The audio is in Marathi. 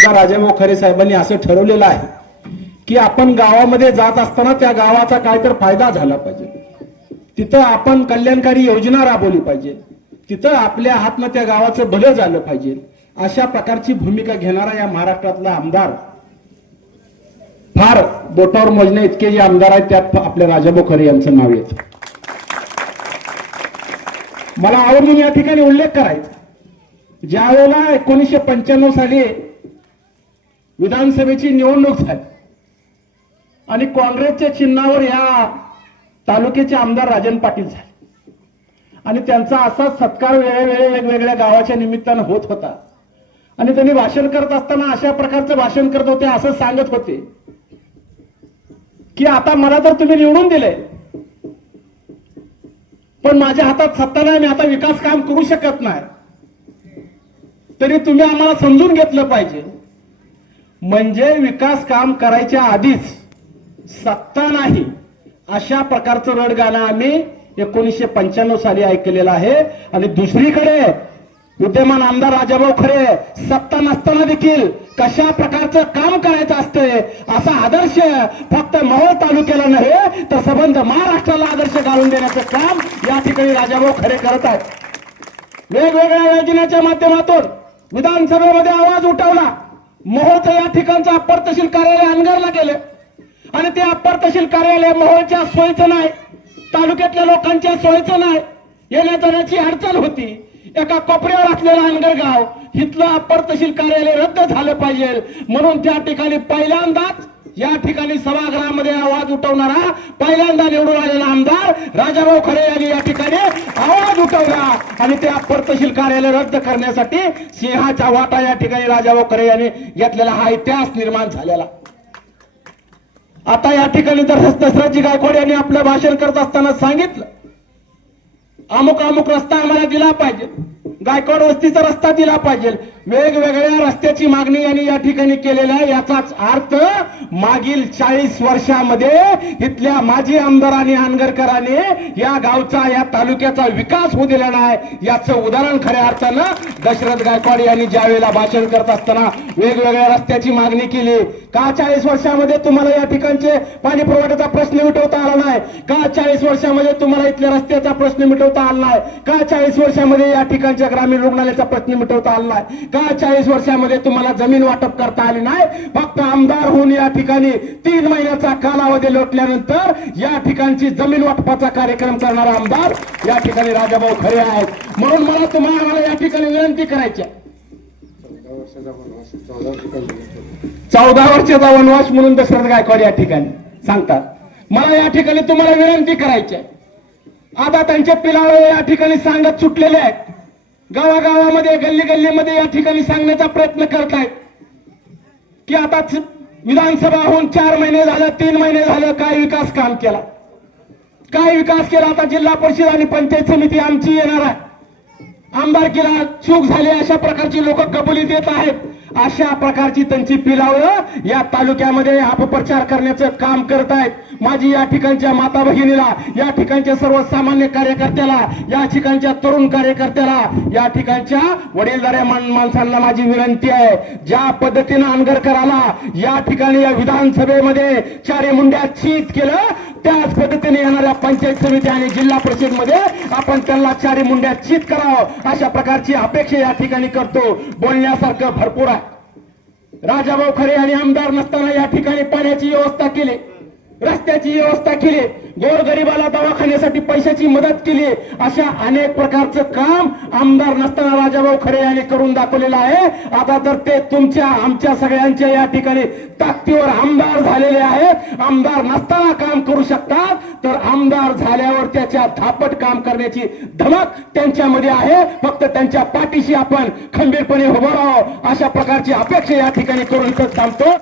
आमदार राजाभाऊ खरे साहेबांनी असं ठरवलेलं आहे की आपण गावामध्ये जात असताना त्या गावाचा काय तर फायदा झाला पाहिजे, तिथं आपण कल्याणकारी योजना राबवली पाहिजे, तिथं आपल्या हातनं त्या गावाचं भलं झालं पाहिजे, अशा प्रकारची भूमिका घेणारा या महाराष्ट्रातला आमदार फार बोटावर मोजण्या इतके जे आमदार आहेत त्यात आपल्या राजाभाऊ खरे यांचं नाव येतं. मला आवडून या ठिकाणी उल्लेख करायचा, ज्या वेळेला 1995 साली विधानसभेची निवडणूक झाली आणि काँग्रेसच्या चिन्हावर या तालुक्याचे आमदार राजन पाटील झाले आणि त्यांचा असाच सत्कार वेळोवेळी वेगवेगळ्या गावाच्या निमित्तानं होत होता आणि त्यांनी भाषण करत असताना अशा प्रकारचं भाषण करत होते, असं सांगत होते की आता मला तर तुम्ही निवडून दिले पण माझ्या हातात सत्ता नाही, मी आता विकास काम करू शकत नाही, तरी तुम्ही आम्हाला समजून घेतलं पाहिजे. म्हणजे विकास काम करायच्या आधीच सत्ता नाही अशा प्रकारचं रडगाणं आम्ही 1995 साली ऐकलेलं आहे. आणि दुसरीकडे विद्यमान आमदार राजाभाऊ खरे सत्ता नसताना देखील कशा प्रकारचं काम करायचं असतंय असा आदर्श फक्त मोहोळ तालुक्याला नव्हे तर संबंध महाराष्ट्राला आदर्श घालून देण्याचं काम या ठिकाणी राजाभाऊ खरे करत आहेत. वेगवेगळ्या योजनेच्या माध्यमातून विधानसभेमध्ये आवाज उठवला. मोहोळचं या ठिकाणचं अप्पर तहसील कार्यालय अनगरला गेलं आणि ते अप्पर तहसील कार्यालय मोहोळच्या सोयीचं नाही, तालुक्यातल्या लोकांच्या सोयीचं नाही, येण्या जाण्याची अडचण होती. एका कोपऱ्यावर असलेलं अनगर गाव, इथलं अप्पर तहसील कार्यालय रद्द झालं पाहिजे म्हणून त्या ठिकाणी पहिल्यांदाच या ठिकाणी सभागृहामध्ये आवाज उठवणारा पहिल्यांदा निवडून आलेला आमदार राजाभाऊ खरे यांनी या ठिकाणी आवाज उठवला आणि ते अप्पर तहसील कार्यालय रद्द करण्यासाठी सिंहाचा वाटा या ठिकाणी राजाभाऊ खरे यांनी घेतलेला हा इतिहास निर्माण झालेला. आता या ठिकाणी तर दसराजी गायकवाड यांनी आपलं भाषण करत असताना सांगितलं अमुक अमुक रस्ता आम्हाला दिला पाहिजे, गायकवाड वस्तीचा रस्ता दिला पाहिजे, वेगवेगळ्या रस्त्याची मागणी यांनी या ठिकाणी केलेला आहे. याचाच अर्थ मागील 40 वर्षामध्ये इथल्या माजी आमदारांनी अनगरकरांनी या गावचा या तालुक्याचा विकास होऊ दिला नाही याचं उदाहरण खऱ्या अर्थानं दशरथ गायकवाड यांनी ज्यावेळेला भाषण करत असताना वेगवेगळ्या रस्त्याची मागणी केली. का 40 वर्षामध्ये तुम्हाला या ठिकाणचे पाणी पुरवठ्याचा प्रश्न मिटवता आला नाही? का 40 वर्षामध्ये तुम्हाला इथल्या रस्त्याचा प्रश्न मिटवता आला नाही? का 40 वर्षामध्ये या ठिकाणच्या ग्रामीण रुग्णालयाचा प्रश्न मिटवता आला नाही? का 40 वर्षामध्ये तुम्हाला जमीन वाटप करता आली नाही? फक्त आमदार होऊन या ठिकाणी 3 महिन्याचा कालावधी लोटल्यानंतर या ठिकाणची जमीन वाटपाचा कार्यक्रम करणारा आमदार या ठिकाणी राजाभाऊ खरे आहेत. म्हणून मला तुम्हाला या ठिकाणी विनंती करायची, 14 वर्षाचा वनवास म्हणून दशरथ गायकवाड या ठिकाणी सांगतात. मला या ठिकाणी तुम्हाला विनंती करायची आहे, आता त्यांचे पिलाळे या ठिकाणी सांगत सुटलेले आहेत, गावागावामध्ये गल्ली गल्लीमध्ये या ठिकाणी सांगण्याचा प्रयत्न करत आहेत की आता विधानसभा होऊन 4 महिने झालं, 3 महिने झालं, काय विकास काम केला, काय विकास केला? आता जिल्हा परिषद आणि पंचायत समिती आमची येणार आहे, आमदारकीला चूक झाली अशा प्रकारची लोक कबुली देत आहेत. अशा प्रकारची त्यांची पिलावळं या तालुक्यामध्ये अपप्रचार करण्याचं काम करत आहेत. माझी या ठिकाणच्या माता भगिनीला, या ठिकाणच्या सर्वसामान्य कार्यकर्त्याला, या ठिकाणच्या तरुण कार्यकर्त्याला, या ठिकाणच्या वडीलधाऱ्या माणसांना माझी विनंती आहे, ज्या पद्धतीनं अनगरकराला या ठिकाणी या विधानसभेमध्ये 4 मुंड्या चीत केलं त्याच पद्धतीने येणाऱ्या पंचायत समिती आणि जिल्हा परिषदमध्ये आपण त्यांना 4 मुंड्या चीत करावं अशा प्रकारची अपेक्षा या ठिकाणी करतो. बोलण्यासारखं भरपूर आहे. राजाभाऊ खरे आणि आमदार नसताना या ठिकाणी पाण्याची व्यवस्था केली, रस्त्याची व्यवस्था केली, गोरगरिबाला दवाखान्यासाठी पैशाची मदत केली, अशा अनेक प्रकारचं काम आमदार नसताना राजाभाऊ खरे यांनी करून दाखवलेलं आहे. आता तर ते तुमच्या आमच्या सगळ्यांच्या या ठिकाणी ताकदीवर आमदार झालेले आहेत. आमदार नसताना काम करू शकतात तर आमदार झाल्यावर त्याच्या धापट काम करण्याची धमक त्यांच्यामध्ये आहे. फक्त त्यांच्या पाठीशी आपण खंबीरपणे उभं राहावं अशा प्रकारची अपेक्षा या ठिकाणी करून थांबतो.